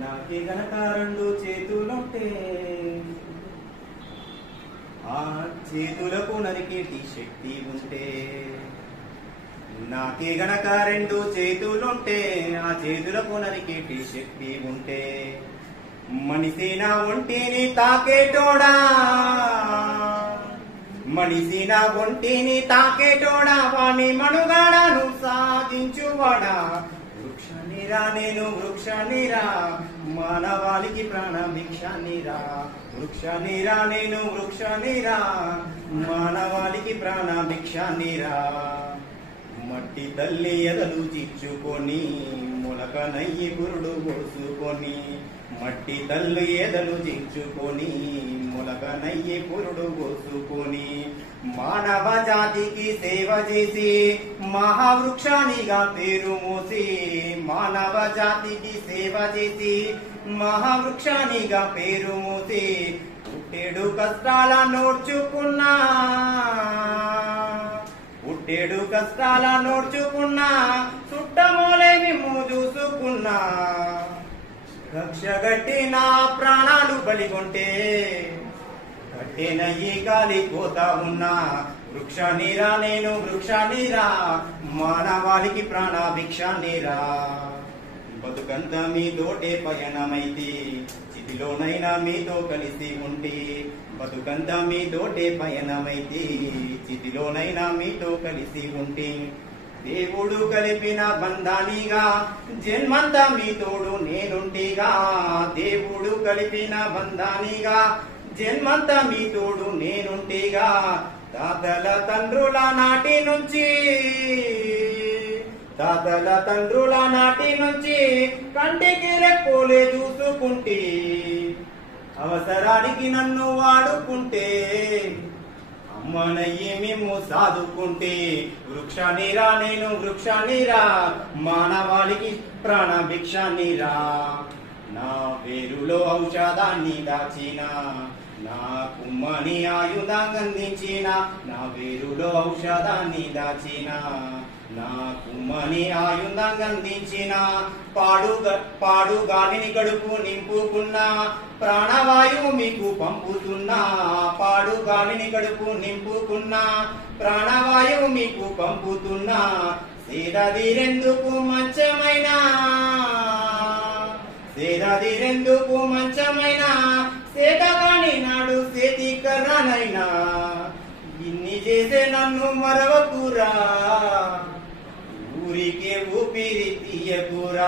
నాకే గనక రెండు చేతులుంటే ఆ చేతులకు నరికేటి శక్తి ఉంటే, నాకే గనక రెండు చేతులుంటే ఆ చేతులకు నరికేటి శక్తి ఉంటే, మనిషి నా ఒంటిని తాకేటోడా, మనిషి నా ఒంటిని తాకేటోడా, వాణి మనుగాడను సాగించువాడా. వృక్షనిరా నేను వృక్షనిరా, మానవాళికి ప్రాణ భిక్షనిరా. వృక్షనిరా నేను వృక్షనిరా, మానవాళికి ప్రాణ భిక్షనిరా. మట్టి తల్లి ఎదలు చిచ్చుకొని మొలకనయ్యి గురుడు పోసుకొని, మట్టి తల్లి ఎదలు చిచ్చుకొని మొలకనయ్యి పురుడు పోసుకొని, మానవ జాతికి సేవ చేసి మహావృక్షానిగా పేరు మోసి, మానవ జాతికి సేవ చేసి మహావృక్షానిగా పేరు మోసి, పుట్టేడు కష్టాల నోడ్చుకున్నా, పుట్టేడు కష్టాల నోడ్చుకున్నా, చుట్టమోలేమి చూసుకున్నా. కక్షగట్టి నా ప్రాణాలు బలిగొంటే కట్టెనయ్యి కాలిపోతా ఉన్నా. వృక్షనిరా నేను వృక్షనిరా, మానవాళికి ప్రాణ భిక్షనిరా. బతుకంత మీతోటే పయనమైతే చితిలోనైనా మీతో కలిసి ఉంటే, బతుకంత మీతోటే పయనమైతే చితిలోనైనా మీతో కలిసి ఉంటే, దేవుడు కలిపిన బంధానిగా జన్మంతా మీ తోడు నేనుంటిగా. దేవుడు కలిపిన బంధానిగా జన్మంతా మీ తోడు నేనుంటిగా. తాతల తండ్రుల నాటి నుంచి, తాతల తండ్రుల నాటి నుంచి కంటికి రెప్పోలే చూసుకుంటే, అవసరానికి నన్ను వాడుకుంటే, అమ్మనయ్యి మేము సాదుకుంటే. వృక్షనిరా నేను వృక్షనిరా, మానవాళికి ప్రాణ భిక్షనిరా. నా పేరులో ఔషధాన్ని దాచిన, నా కుమ్మని ఆయుధాన్ని అందించిన, నా పేరులో ఔషధాన్ని దాచిన, నా కుమ్మని ఆయుధాన్ని అందించిన. పాడు గాలిని కడుపు నింపుకున్నా, ప్రాణవాయువు మీకు పంపుతున్నా. పాడు గాలిని కడుపు నింపుకున్నా, ప్రాణవాయువు మీకు పంపుతున్నా. సేదదీరెందుకు మంచమైనా, సేదదీరెందుకు మంచమైనా, సేతగాని నాడు సేతి కర్రనైనా. ఇన్ని చేసే నన్ను మరవకురా, ఊరికే ఊపిరి తీయకురా.